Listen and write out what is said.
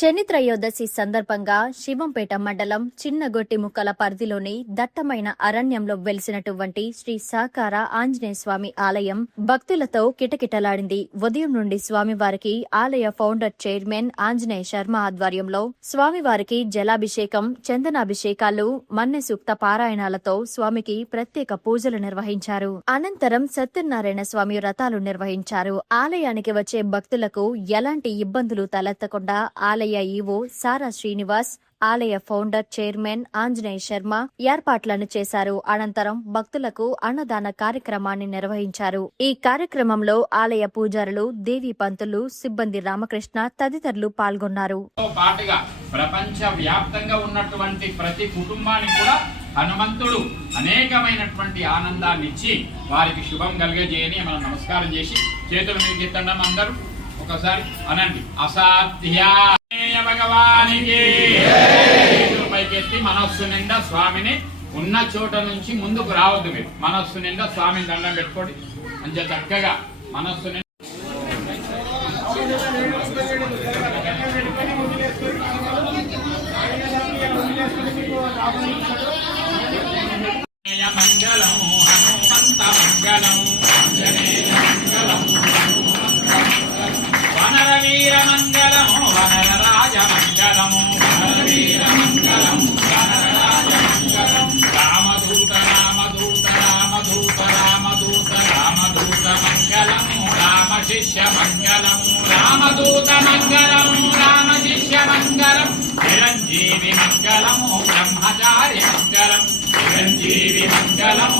శని త్రయోదశి సందర్భంగా శివంపేట మండలం చిన్నగొట్టిముక్కల పరిధిలోని దట్టమైన అరణ్యంలో వెలిసినటువంటి శ్రీ సాకార ఆంజనేయ స్వామి ఆలయం భక్తులతో కిటకిటలాడింది. ఉదయం నుండి స్వామివారికి ఆలయ ఫౌండర్ చైర్మన్ ఆంజనేయ శర్మ ఆధ్వర్యంలో స్వామివారికి జలాభిషేకం, చందనాభిషేకాలు, మన్నె సూక్త పారాయణాలతో స్వామికి ప్రత్యేక పూజలు నిర్వహించారు. అనంతరం సత్యనారాయణ స్వామి వ్రతాలు నిర్వహించారు. ఆలయానికి వచ్చే భక్తులకు ఎలాంటి ఇబ్బందులు తలెత్తకుండా ఆలయ ఈవో సారా శ్రీనివాస్, ఆలయ ఫౌండర్ చైర్మన్ ఆంజనేయ శర్మ ఏర్పాట్లను చేశారు. అనంతరం భక్తులకు అన్నదాన కార్యక్రమాన్ని నిర్వహించారు. ఈ కార్యక్రమంలో ఆలయ పూజారులు, దేవి పంతులు, సిబ్బంది రామకృష్ణ తదితరులు పాల్గొన్నారు. ప్రపంచ వ్యాప్తంగా ఉన్నటువంటి ప్రతి కుటుంబానికి కూడా హనుమంతుడు అనేకమైనటువంటి ఆనందాన్ని ఇచ్చి వారికి శుభం కలిగజేయని మనం నమస్కారం చేసి చేతులు మీకు ఎత్తండి. అందరూ ఒకసారి అనండి, అసాధ్య భగవానికి. పైకెత్తి మనస్సు నిండా స్వామిని ఉన్న చోట నుంచి ముందుకు రావద్దు. మీరు మనస్సు నిండా స్వామిని దండం పెట్టుకోండి. మంచిగా చక్కగా మనస్సు నిండా మంగళం హనుమంత మంగళం వనరవీర మంగళం వనరరాజ మంగళం వనరవీర మంగళం వనరరాజ మంగళం రామదూత రామదూత రామదూత రామదూత రామదూత మంగళం రామ శిష్య మంగళం రామదూత మంగళం రామ శిష్య మంగళం చిరంజీవి మంగళం బ్రహ్మచారి మంగళం చిరంజీవి మంగళం